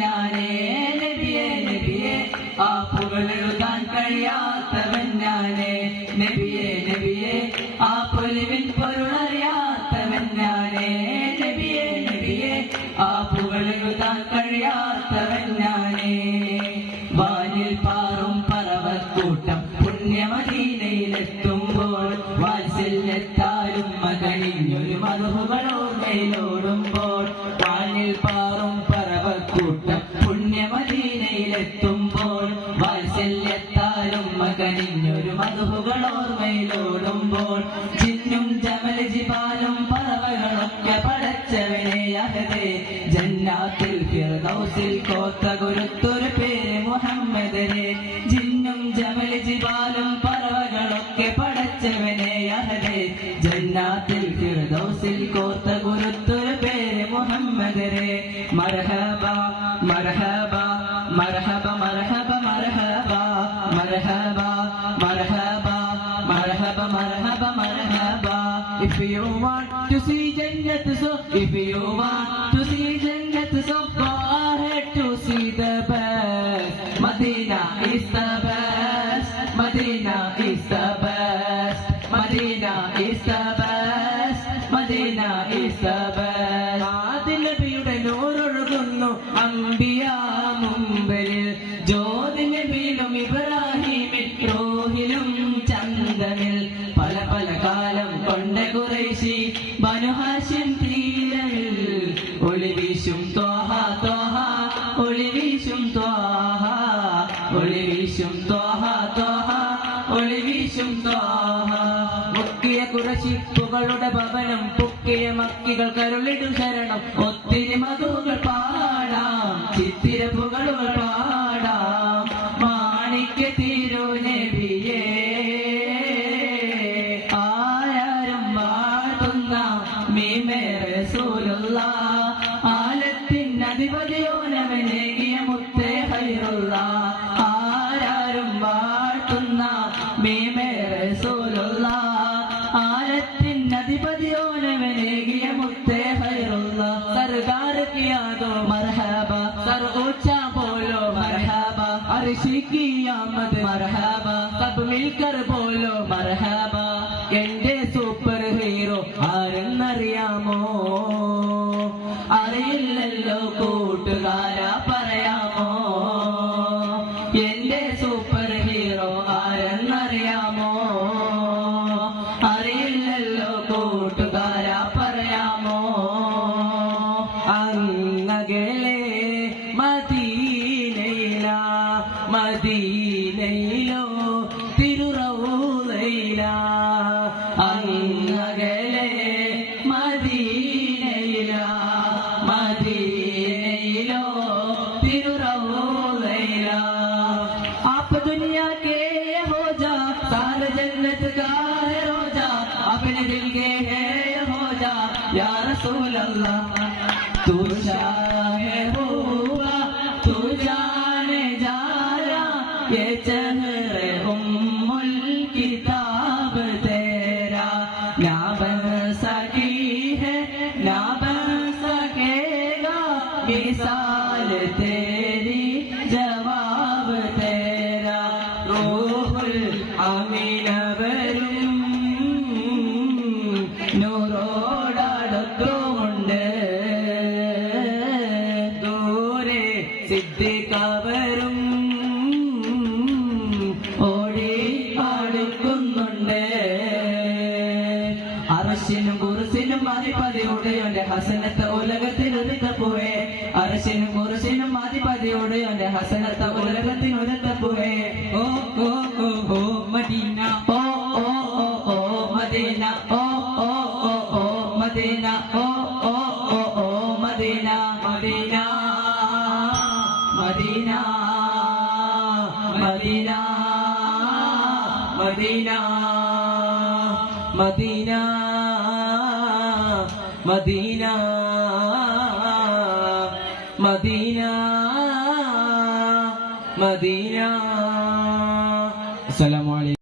ഞാനേ നബിയേ നബിയേ ആ പുകളെഴുതാൻ കഴിയാത്തവൻ ഞാനേ നബിയേ നബിയേ ആ പൊലിവിൻ പൊരുളറിയാത്തവൻ ഞാനേ നബിയേ നബിയേ ആ പുകളെഴുതാൻ കഴിയാത്തവൻ ഞാനേ വാനിൽ പാറും പറവക്കൂട്ടം പുണ്യമദീനയിലെത്തുമ്പോൾ വാത്സല്യത്താലും മകനിഞ്ഞൊരു മധുഹുകളോർമ്മയിലോടുമ്പോൾ വാനിൽ പാറും പറവക്കൂട്ടം പുണ്യമദീനയിലെത്തുമ്പോൾ വാത്സല്യത്താലും മകനിഞ്ഞൊരു മധുഹുകളോർമ്മയിലോടുമ്പോൾ ജിന്നും ജമൽ ജിബാലും പറവകളൊക്കെ പടച്ചവനെ അഹദേ ജന്നാത്തുൽ ഫിർദൗസിൽ കോത്ത ഗുരുത്തൊരു പേര് മുഹമ്മദനെ ജിന്നും ജമൽ ജിബാലും പറവകളൊക്കെ പടച്ചവനെ അഹദേ ജന്നാത്തുൽ ഫിർദൗസിൽ കോത്ത ഗുരുത്തൊരു പേര് മുഹമ്മദനെ മർഹബ മർഹബ മർഹബ മർഹബ മർഹബ മർഹബ മർഹബ മർഹബ മർഹബ മർഹബ. If you want to see Jannat, so if you want to see Jannat, so go ahead to see the best. Medina is the best. Medina is the best. Medina is the best. Medina is the best. Adil നബിയുടെ നൂറൊഴുകുന്നു അംബിയ മുമ്പിൽ ജ്യോതി നബിയിലും ഇബ്രാഹിമിൽ റൂഹിലും ചന്ദനിൽ പല പല കാലം കൊണ്ട ഖുറൈശി ബനു ഹാശിം തീരമിൽ ഒളിവീശും ത്വാഹ ത്വാഹ ഒളിവീശും ത്വാഹ ഒളിവീശും ത്വാഹ ത്വാഹ ഒളിവീശും ത്വാഹ. മുക്കിയ കുറശിപ്പുകളുടെ ഭവനം പൊക്കിയ മക്കികൾ കരുളിടും ശരണം ഒത്തിരി മധുകൾ പാടാം ചിത്തിരപ്പുകളുകൾ പാടാം മാണിക്യ തിരു നബിയേ ആയാരും വാഴ്ത്തുന്ന മീമേ റസൂലുള്ളാഹ് ആലത്തിൻ അധിപതിയോനവനേകിയ മുത്തേ ഖൈറുള്ളാഹ് ആരാരും വാഴ്ത്തുന്ന മീമേ റസൂലുള്ളാഹ് ആലത്തിൻ അധിപതിയോനവനേകിയ മുത്തേ ഖൈറുള്ളാഹ്. सरदार किया दो मरहबा सर ऊंचा बोलो मरहबा अर्शी की आमद मरहबा सब मिलकर बोलो मरहबा. എന്റെ സൂപ്പർ ഹീറോ ആരെന്നറിയാമോ അറിയില്ലല്ലോ കൂട്ടുകാരാ പറയാമോ എന്റെ സൂപ്പർ ഹീറോ ആരെന്നറിയാമോ അറിയില്ലല്ലോ കൂട്ടുകാരാ പറയാമോ. അങ്ങകലെ മദീനയില മദീനയിലോ തിരുറൗളയില അങ്ങകലെ മദീനയില മദീനയിലോ തിരുറൗളയില. आप दुनिया के हो जा सारे जन्नत का है रोजा अपने दिल के है हो जा या रसूल अल्लाह. तू शाहे हुआ तू जाने जारा ये चेहरे उम्मुल किताब तेरा ना बन सकी है ना बन सकेगा मिसाल तेरी जवाब तेरा. रूहुल अमीन वരും നൂറോടടുത്തുണ്ട് ദൂരെ സിദ്ധിക്കവരും ഓടി അടുക്കുന്നുണ്ട്. അർശിനും കുർസിനും അധിപതിയുടെയോന്റെ ഹസനത്ത് ഉലകത്തിനൊരുത്തപ്പുവേ അർശിനും കുർസിനും അധിപതിയുടെയോന്റെ ഹസനത്ത് ഉലകത്തിനൊരുത്തപ്പുവേ. ഓ ഓ ഓ ഓ മദീന ഓ ഓ ഓ ഓ മദീന ഓ ഓ ഓ ഓ മദീന ഓ ഓ ഓ ഓ Medina Medina Medina Medina Medina Medina Medina Medina Medina. അസ്സലാമു അലൈക്കും.